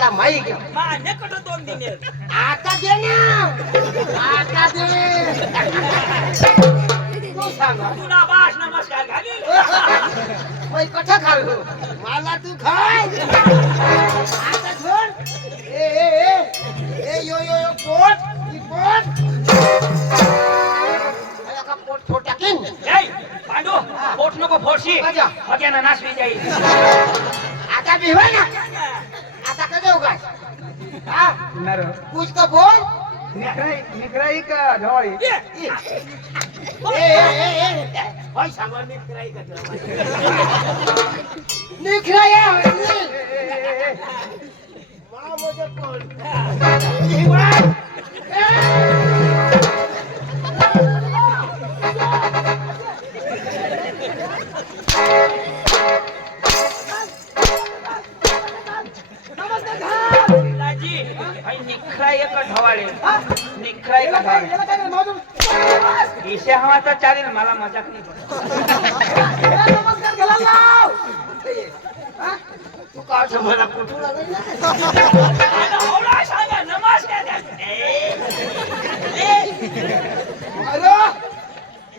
आता माई घ्या मान्य कट दोन दिन आता दे ना. आता दे. तुला नमस्कार मला तू खाय. आता सोड ए ए यो यो यो पोट. ही पोट. पोट फोट टाकीन पांडू पोट नको फोडशी. नाशवी जाईल आता भिवा ना. नर कुछ तो बोल। का ढवाळी सांगा निखराई का निखराई मा माझं कोण निखरा ढवाळे. निखरा एक ढवाळे. हवा तर चालेल मला मजाक नाही तू का मला कुठून नमस्कार द्या. अरे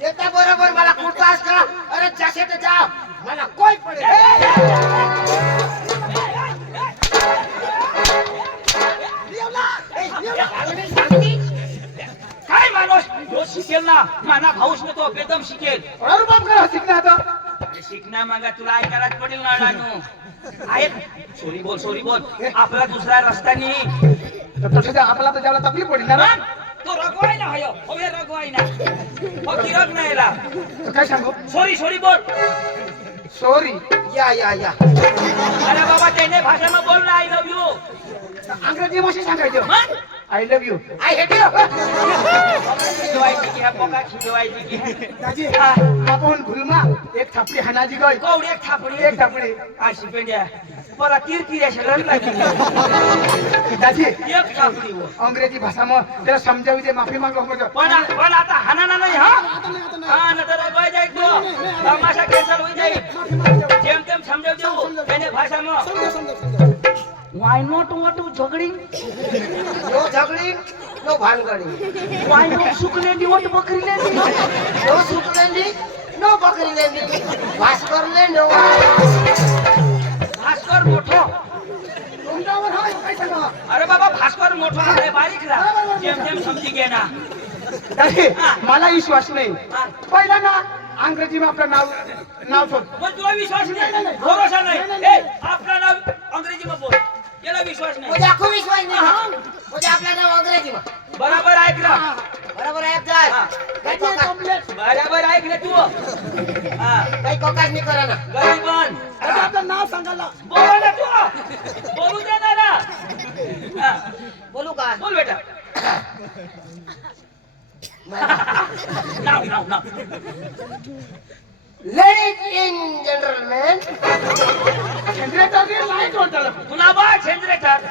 येता बरोबर मला कुठलास का अरे जसे जा. मला कोण पडेल? शिकेल ना? माना भाऊस ना तो बेदम शिकेल. अरे बाप करा शिकला आता. अरे शिकण्या मागा तुला ऐकायलाच पडेल ना अडाणू आहेत सॉरी बोल सॉरी बोल. आपला दुसरा रस्ता नाही. तर तसं त्या आपला तर ज्याला तकलीफ पडली ना तो रगवाय ना हयो. हवे रगवाय ना हो किरक नाही याला. तर काय सांगू? सॉरी सॉरी बोल. सॉरी या या या. अरे बाबा त्याने भाषेમાં बोल ना आय लव्ह यू अंग्रेजी भाषेत सांगायचं. मग? I love you I hate you शिजवायची घ्या बघा शिजवायची घ्या दाजी एक थापडी हाणाजी गळ कवडी एक थापडी. एक थापडी. अशी पेंड्या. बरा तीर तीर अशा लढला दाजी एक थापडी हो. अंग्रेजी भाषा मग. त्याला समजावी ते माफी मागलो पण पण आता हाणाना नाही हा? हा जेम तेम समजावतो त्याने भाषा मग. વાય નોટ વોટ ટુ ઝઘડી. નો ઝઘડી નો ભાનગડી. વાય નોટ સુકને દી વોટ બકરી લે નો સુકને દી નો બકરી લે દી ભાસ્કર લે નો ભાસ્કર મોટો અરે બાબા ભાસ્કર મોટો અરે બારીક રા જેમ જેમ સમજી ગયા ના. માલા વિશ્વાસ નહીં. પહેલા ના અંગ્રેજીમાં આપણા નામ નામ શોધ. જો વિશ્વાસ નહીં. ભરોસા નહીં. આપણા નામ અંગ્રેજીમાં બોલ. आपला नाव अंग्रेजीમાં बोल याला विश्वास नाही. मुझे आखो विश्वास नहीं. मुझे आपला नाव अंग्रेजी में बराबर ऐकला बरोबर आहे जाय. काही कोकास बराबर ऐकले तू. हा. काही कोकास नाही करा ना. गरीबन आपलं नाव सांगायला बोल ना तू. बोलू दे ना ना हा, बोलू का? बोल बेटा. नाव नाव नाव. लेडीज इन जनरलमॅन जनरेटर लाइट होतं तुला बा जनरेटर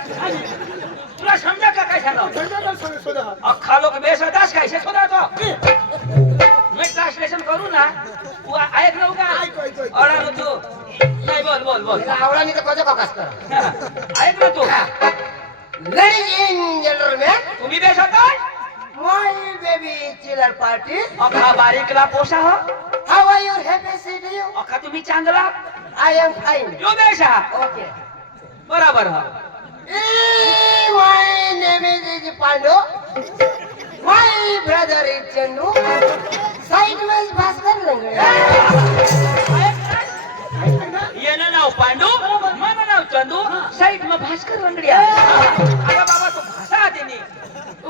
तुला समजा का काय सांगा जनरेटर शोधा अख्खा लोक बेसदास काय? होता तो. मी ट्रान्सलेशन करू ना? तू ऐक नव्ह का? ऐकू, ऐकू. अडा तू नाही बोल बोल बोल. आवडा नाही तर कसं कोकास करा. ऐक ना तू लेडीज इन जनरलमॅन तुम्ही बेसदास? माय बेबी चिलर पार्टी अख्खा बारीकला पोसा हो how are you happy city you अख्खा तुम्ही चांगला आय एम फाईन यो बेसा ओके बराबर. हो my name is Pandu my brother is Chandu side wise Bhaskar Langde येणं नाव पांडू माझं नाव चंदू साईड मग भास्कर रंगडिया अगं बाबा तो भाषा त्यांनी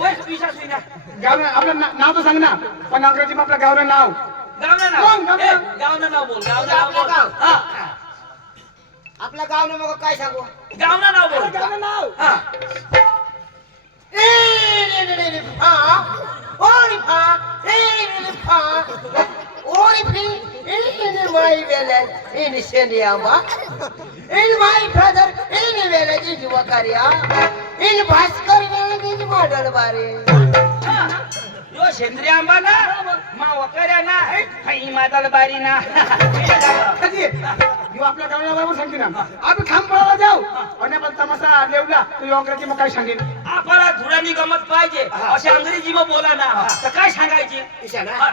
तू हेच विश्वास होईना गाव आपलं ना- नाव तर सांग ना. पण अंग्रेजीમાં आपलं गावचं नाव. गावना मग, नाव गावना ए, नाव. गावना नाव बोल गावना आपलं नाव बोल. गाव. हा. आपलं गाव ना मग काय सांगू? गावना नाव बोल. गावचं नाव. हा. my village in Shendiamba, in my brother in village in Wakaria, Madalbari. हा. यो सेंद्रिय आंबा ना मा वकऱ्या ना हाई मादल बारी ना तू आपल्या गावाला बरोबर सांगते ना. आम्ही खांबळाला जाऊ. आणि आपण तमाशा लेवला तू अंग्रेजी मग काय सांगेन? आपल्याला धुरानी गमत पाहिजे. अशी अंग्रेजी मग बोला ना. तर काय सांगायची? ना?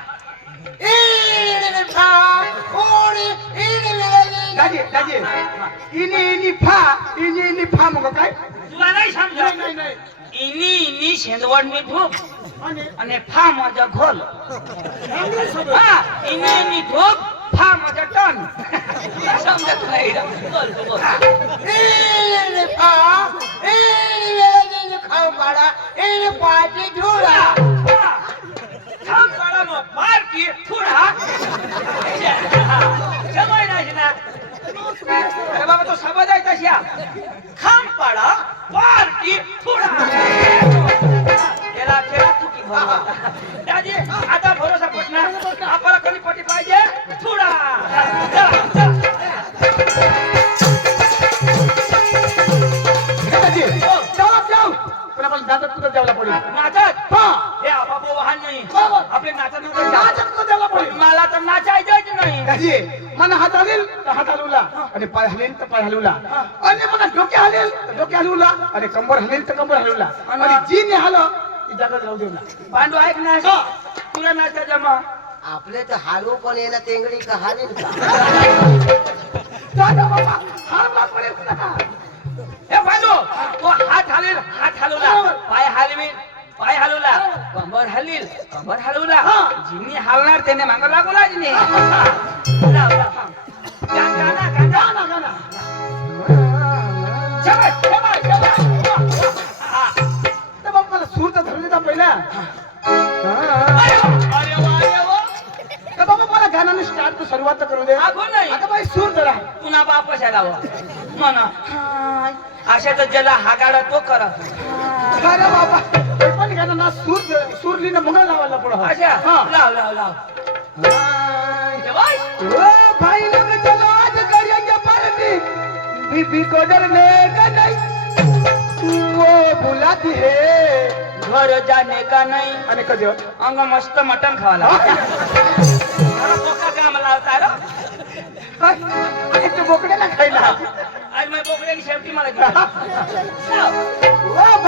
वेलेली दाजी दाजी इनी इनी फा इनी इनी फा मग काय तुला नाही समजा नाही नाही नाही इनी इनी शेंदवड मी ठोक आणि आणि फा माझा घोल अंग्रेज सोबत. हा इनी इनी ठोक फा माझा टन समजत नाही बोल तू बोल. इनी फा इनी वेलेली खाऊ अरे बाबा तो समज आहे तशी खांब पाडा पार की थोडा याला खेळा चुकी दादी आता भरोसा पटणार आपल्याला कधी पटी पाहिजे थोडा चला, आपण दादा तुझं जेवला पडेल नाचत हा. हे बाबा वाहन नाही. आपले नाचत नाचत नाचत तुझं जेवला पडेल मला तर नाचायचंच नाही. मन हात हलेल तर हात हलवला आणि पाय हलेल तर पाय हलवला आणि मला डोके हलेल तर डोके हलवला आणि कंबर हलेल तर कंबर हलवला आणि जी ने हलो ती जागाच राहू देऊ ना. पांडू ऐक ना. तुला नाचता जमा? आपले तर हालू पण येणं तेंगडी का हालेल का? दादा बाबा. पडेल हे पांडू तो हात हलेल हात हलवला पाय हलवील पाय हलवला कंबर हलील कंबर हलवला जिनी हलणार त्याने माग लागू लागली लाव, सूर धरून पहिला बाबा मला गाण्याने स्टार्ट सुरुवात तर करू दे आता बाई सूर जरा पुन्हा बापस यायला लावा म्हणा अशा ज्याला हागाडा तो करा अरे बाबा पण गाणं ना सूर सूरलीनं मग लावायला पुढं अशा हा लाव लाव लाव भाई लोग चलो आज करेंगे पार्टी। बीबी को डरने का नहीं। वो बुलाती है। घर जाने का नाही। आणि कधी अंग मस्त मटन बोका काम लावता तू बोकड्याला खायला। आज मी बोकड्याची शेवटी मला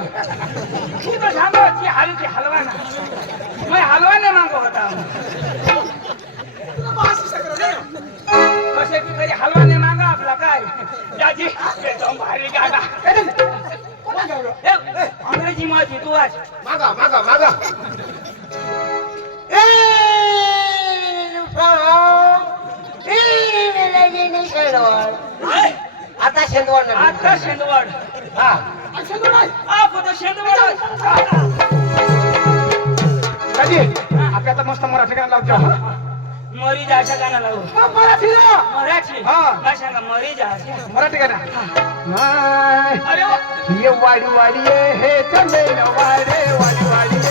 तू तर सांगा ती हलती हलवा ना मग हलवा नाही मागो होता कसे की तरी हलवा नाही मागा आपला काय? दाजी ते भारी गागा अंग्रेजी मध्ये तू आज. मागा मागा मागा. आता शेंडवड आता शेंदवड हा. तो शेंदवड आपल्या आता मस्त मराठी गाणं लावतो. मरी जाशा गाणं लावू. मराठी मराठी? हा. भाषा का मरी जाशा मराठी गाणं. अरे वा ये वाडी वाडी ये हे चंदे न वाडे वाडी वाडी